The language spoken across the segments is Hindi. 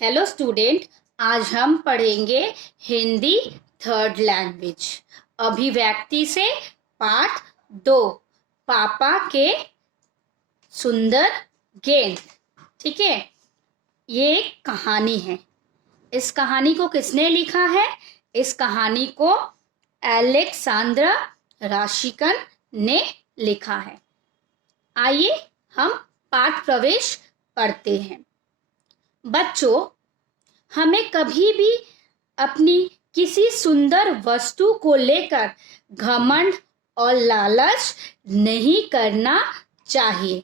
हेलो स्टूडेंट, आज हम पढ़ेंगे हिंदी थर्ड लैंग्वेज अभिव्यक्ति से पाठ 2 पापा के सुंदर गेंद। ठीक है, ये एक कहानी है। इस कहानी को किसने लिखा है? इस कहानी को अलेक्सांद्रा राशिकन ने लिखा है। आइए हम पाठ प्रवेश पढ़ते हैं। बच्चों, हमें कभी भी अपनी किसी सुंदर वस्तु को लेकर घमंड और लालच नहीं करना चाहिए,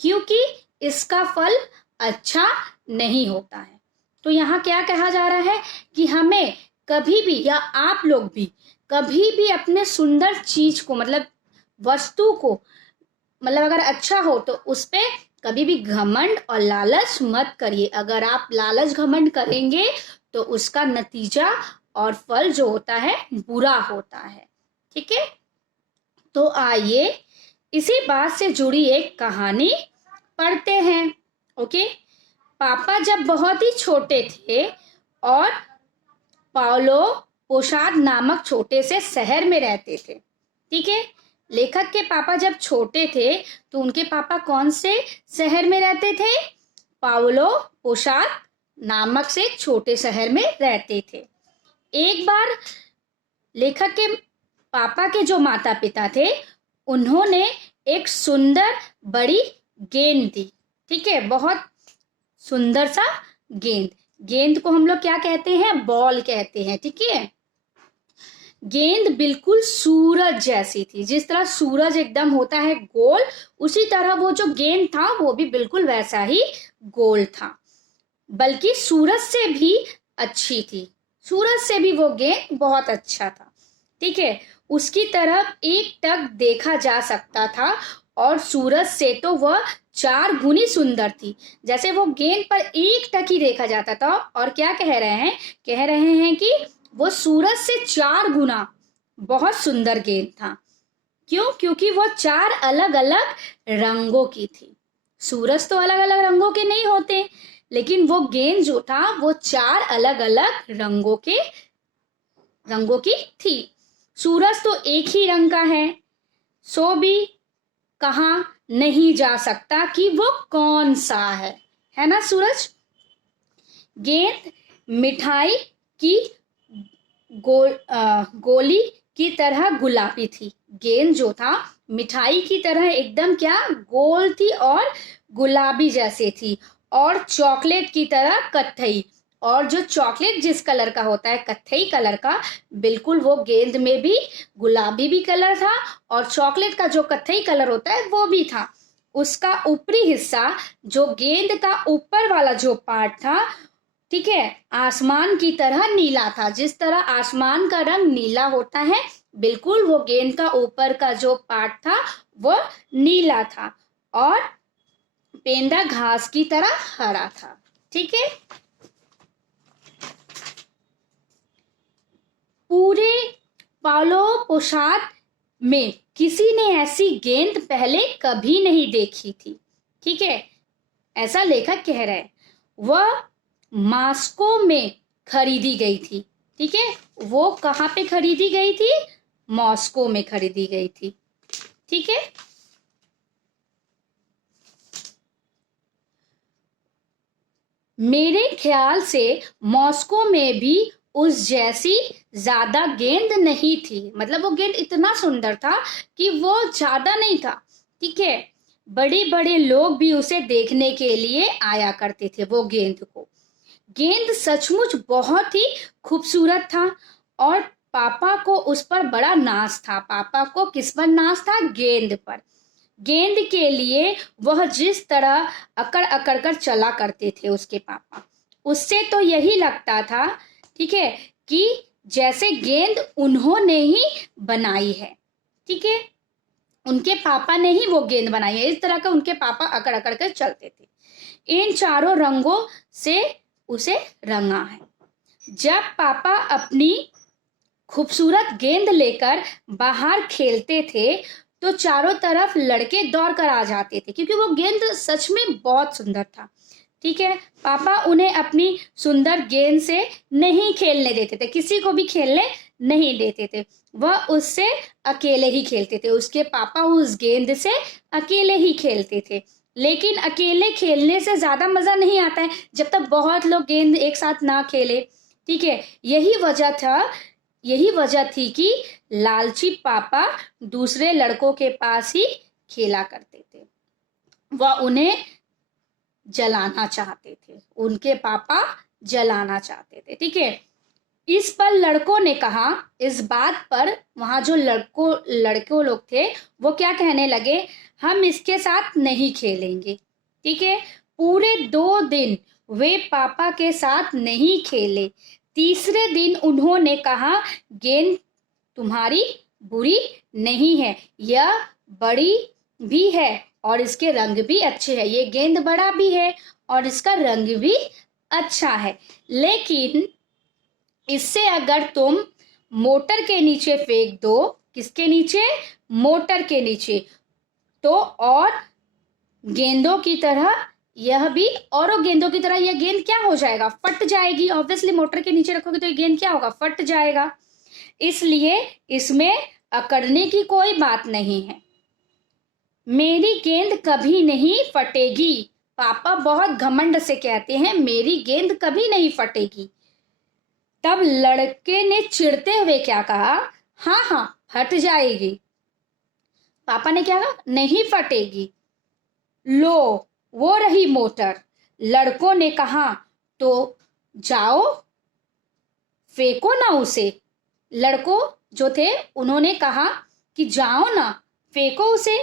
क्योंकि इसका फल अच्छा नहीं होता है। तो यहाँ क्या कहा जा रहा है कि हमें कभी भी, या आप लोग भी कभी भी अपने सुंदर चीज को, मतलब वस्तु को, मतलब अगर अच्छा हो तो उस पे कभी भी घमंड और लालच मत करिए। अगर आप लालच घमंड करेंगे तो उसका नतीजा और फल जो होता है बुरा होता है। ठीक है, तो आइए इसी बात से जुड़ी एक कहानी पढ़ते हैं। ओके, पापा जब बहुत ही छोटे थे और पाओलो पोशाद नामक छोटे से शहर में रहते थे। ठीक है, लेखक के पापा जब छोटे थे तो उनके पापा कौन से शहर में रहते थे? पाओलो पोशाद नामक से छोटे शहर में रहते थे। एक बार लेखक के पापा के जो माता पिता थे, उन्होंने एक सुंदर बड़ी गेंद दी। ठीक है, बहुत सुंदर सा गेंद। गेंद को हम लोग क्या कहते हैं? बॉल कहते हैं। ठीक है, गेंद बिल्कुल सूरज जैसी थी। जिस तरह सूरज एकदम होता है गोल, उसी तरह वो जो गेंद था वो भी बिल्कुल वैसा ही गोल था, बल्कि सूरज से भी अच्छी थी। सूरज से भी वो गेंद बहुत अच्छा था। ठीक है, उसकी तरफ एक टक देखा जा सकता था और सूरज से तो वह 4 गुनी सुंदर थी। जैसे वो गेंद पर एक टक ही देखा जाता था, और क्या कह रहे हैं? कह रहे हैं कि वो सूरज से 4 गुना बहुत सुंदर गेंद था। क्यों? क्योंकि वो 4 अलग अलग रंगों की थी। सूरज तो अलग अलग रंगों के नहीं होते, लेकिन वो गेंद जो था वो 4 अलग अलग रंगों की थी। सूरज तो एक ही रंग का है, सो भी कहा नहीं जा सकता कि वो कौन सा है ना सूरज? गेंद मिठाई की गोली की तरह गुलाबी थी। गेंद जो था मिठाई की तरह एकदम क्या गोल थी और गुलाबी जैसे थी, और चॉकलेट की तरह कत्थई। और जो चॉकलेट जिस कलर का होता है, कत्थई कलर का, बिल्कुल वो गेंद में भी गुलाबी भी कलर था और चॉकलेट का जो कत्थई कलर होता है वो भी था। उसका ऊपरी हिस्सा, जो गेंद का ऊपर वाला जो पार्ट था, ठीक है, आसमान की तरह नीला था। जिस तरह आसमान का रंग नीला होता है, बिल्कुल वो गेंद का ऊपर का जो पार्ट था वो नीला था, और पेंदा घास की तरह हरा था। ठीक है, पूरे पालो पोशाद में किसी ने ऐसी गेंद पहले कभी नहीं देखी थी। ठीक है, ऐसा लेखक कह रहे हैं। वह मॉस्को में खरीदी गई थी। ठीक है, वो कहाँ पे खरीदी गई थी? मॉस्को में खरीदी गई थी। ठीक है, मेरे ख्याल से मॉस्को में भी उस जैसी ज्यादा गेंद नहीं थी। मतलब वो गेंद इतना सुंदर था कि वो ज्यादा नहीं था। ठीक है, बड़े बड़े लोग भी उसे देखने के लिए आया करते थे वो गेंद को। गेंद सचमुच बहुत ही खूबसूरत था और पापा को उस पर बड़ा नाज था। पापा को किस पर नाज था? गेंद पर। गेंद के लिए वह जिस तरह अकड़ अकड़ कर चला करते थे उसके पापा, उससे तो यही लगता था, ठीक है, कि जैसे गेंद उन्होंने ही बनाई है। ठीक है, उनके पापा ने ही वो गेंद बनाई है। इस तरह का उनके पापा अकड़ अकड़ कर चलते थे। इन चारों रंगों से उसे रंगा है। जब पापा अपनी खूबसूरत गेंद लेकर बाहर खेलते थे तो चारों तरफ लड़के दौड़ कर आ जाते थे, क्योंकि वो गेंद सच में बहुत सुंदर था। ठीक है। पापा उन्हें अपनी सुंदर गेंद से नहीं खेलने देते थे, किसी को भी खेलने नहीं देते थे, वह उससे अकेले ही खेलते थे। उसके पापा उस गेंद से अकेले ही खेलते थे। लेकिन अकेले खेलने से ज्यादा मजा नहीं आता है जब तक बहुत लोग गेंद एक साथ ना खेले। ठीक है, यही वजह थी कि लालची पापा दूसरे लड़कों के पास ही खेला करते थे। वह उन्हें जलाना चाहते थे, उनके पापा जलाना चाहते थे। ठीक है, इस पर लड़कों ने कहा, इस बात पर वहां जो लड़कों लोग थे वो क्या कहने लगे, हम इसके साथ नहीं खेलेंगे। ठीक है, पूरे 2 दिन वे पापा के साथ नहीं खेले। तीसरे दिन उन्होंने कहा, गेंद तुम्हारी बुरी नहीं है, यह बड़ी भी है और इसके रंग भी अच्छे हैं। ये गेंद बड़ा भी है और इसका रंग भी अच्छा है, लेकिन इससे अगर तुम मोटर के नीचे फेंक दो, किसके नीचे, मोटर के नीचे, तो और गेंदों की तरह यह भी औरों गेंदों की तरह यह गेंद क्या हो जाएगा, फट जाएगी। ऑब्वियसली मोटर के नीचे रखोगे तो ये गेंद क्या होगा, फट जाएगा। इसलिए इसमें अकड़ने की कोई बात नहीं है। मेरी गेंद कभी नहीं फटेगी। पापा बहुत घमंड से कहते हैं, मेरी गेंद कभी नहीं फटेगी। तब लड़के ने चिढ़ते हुए क्या कहा, हाँ हाँ फट जाएगी। पापा ने क्या कहा, नहीं फटेगी। लो वो रही मोटर। लड़कों ने कहा, तो जाओ फेंको ना उसे। लड़कों जो थे उन्होंने कहा कि जाओ ना फेंको उसे,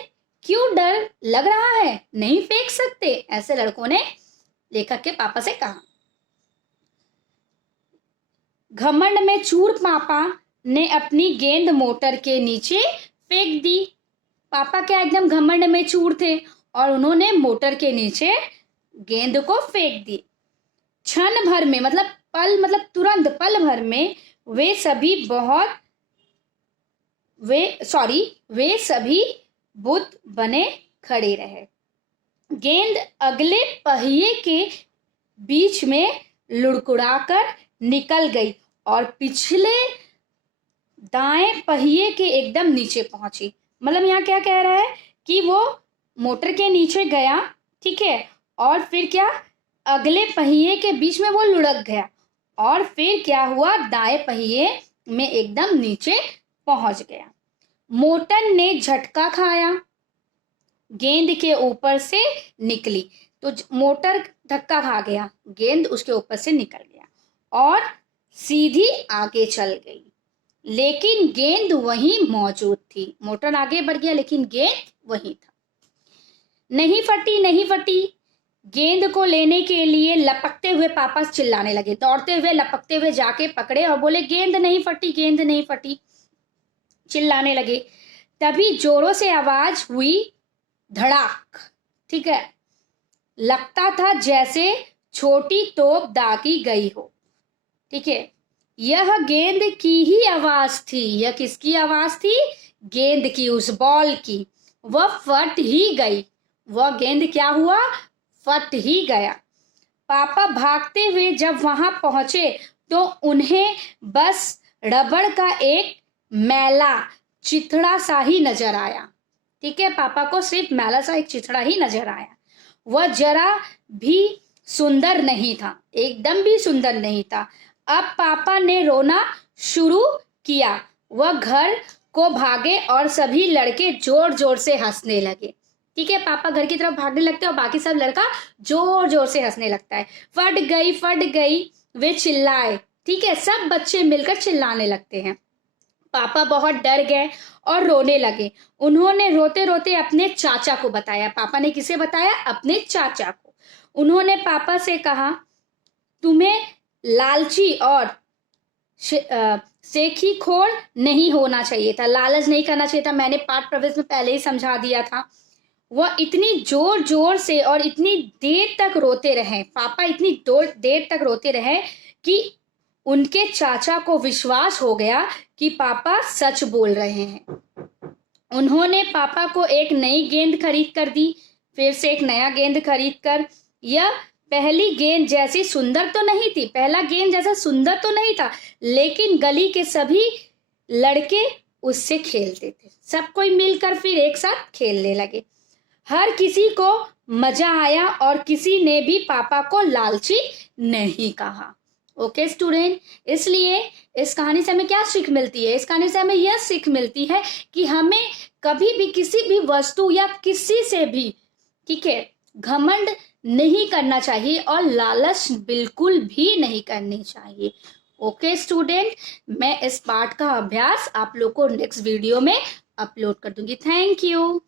क्यों डर लग रहा है, नहीं फेंक सकते, ऐसे लड़कों ने लेखक के पापा से कहा। घमंड में चूर पापा ने अपनी गेंद मोटर के नीचे फेंक दी। पापा क्या एकदम घमंड में चूर थे और उन्होंने मोटर के नीचे गेंद को फेंक दी। क्षण भर में मतलब तुरंत पल भर में वे सभी बुत बने खड़े रहे। गेंद अगले पहिए के बीच में लुढ़कुड़ाकर निकल गई और पिछले दाएं पहिए के एकदम नीचे पहुंची। मतलब यहाँ क्या कह रहा है कि वो मोटर के नीचे गया, ठीक है, और फिर क्या, अगले पहिए के बीच में वो लुढ़क गया और फिर क्या हुआ, दाएं पहिए में एकदम नीचे पहुंच गया। मोटर ने झटका खाया, गेंद के ऊपर से निकली। तो मोटर धक्का खा गया, गेंद उसके ऊपर से निकल गया और सीधी आगे चल गई, लेकिन गेंद वहीं मौजूद थी। मोटर आगे बढ़ गया लेकिन गेंद वहीं था। नहीं फटी, नहीं फटी। गेंद को लेने के लिए लपकते हुए पापा चिल्लाने लगे, दौड़ते हुए लपकते हुए जाके पकड़े और बोले, गेंद नहीं फटी, गेंद नहीं फटी, चिल्लाने लगे। तभी जोरों से आवाज हुई, धड़ाक। ठीक है, लगता था जैसे छोटी तोप दागी गई हो। ठीक है, यह गेंद की ही आवाज थी। यह किसकी आवाज थी, गेंद की, उस बॉल की। वह फट ही गई, वह गेंद क्या हुआ, फट ही गया। पापा भागते हुए जब वहां पहुंचे तो उन्हें बस रबड़ का एक मैला चिथड़ा सा ही नजर आया। ठीक है, पापा को सिर्फ मैला सा एक चिथड़ा ही नजर आया। वह जरा भी सुंदर नहीं था, एकदम भी सुंदर नहीं था। अब पापा ने रोना शुरू किया। वह घर को भागे और सभी लड़के जोर जोर से हंसने लगे। ठीक है, पापा घर की तरफ भागने लगते हैं और बाकी सब लड़का जोर जोर से हंसने लगता है। फट गई, फट गई, वे चिल्लाए। ठीक है, सब बच्चे मिलकर चिल्लाने लगते हैं। पापा बहुत डर गए और रोने लगे। उन्होंने रोते रोते अपने चाचा को बताया। पापा ने किसे बताया, अपने चाचा को। उन्होंने पापा से कहा, तुम्हें लालची और सेखीखोर नहीं होना चाहिए था, लालच नहीं करना चाहिए था। मैंने पाठ प्रवेश में पहले ही समझा दिया था। वह इतनी जोर जोर से और इतनी देर तक रोते रहे, पापा इतनी देर तक रोते रहे कि उनके चाचा को विश्वास हो गया कि पापा सच बोल रहे हैं। उन्होंने पापा को एक नई गेंद खरीद कर दी, फिर से एक नया गेंद खरीद कर। यह पहली गेंद जैसी सुंदर तो नहीं थी, पहला गेंद जैसा सुंदर तो नहीं था, लेकिन गली के सभी लड़के उससे खेलते थे। सब कोई मिलकर फिर एक साथ खेलने लगे। हर किसी को मजा आया और किसी ने भी पापा को लालची नहीं कहा। ओके स्टूडेंट, इसलिए इस कहानी से हमें क्या सीख मिलती है? इस कहानी से हमें यह सीख मिलती है कि हमें कभी भी किसी भी वस्तु या किसी से भी, ठीक है, घमंड नहीं करना चाहिए और लालच बिल्कुल भी नहीं करनी चाहिए। ओके स्टूडेंट, मैं इस पाठ का अभ्यास आप लोग को नेक्स्ट वीडियो में अपलोड कर दूंगी। Thank you.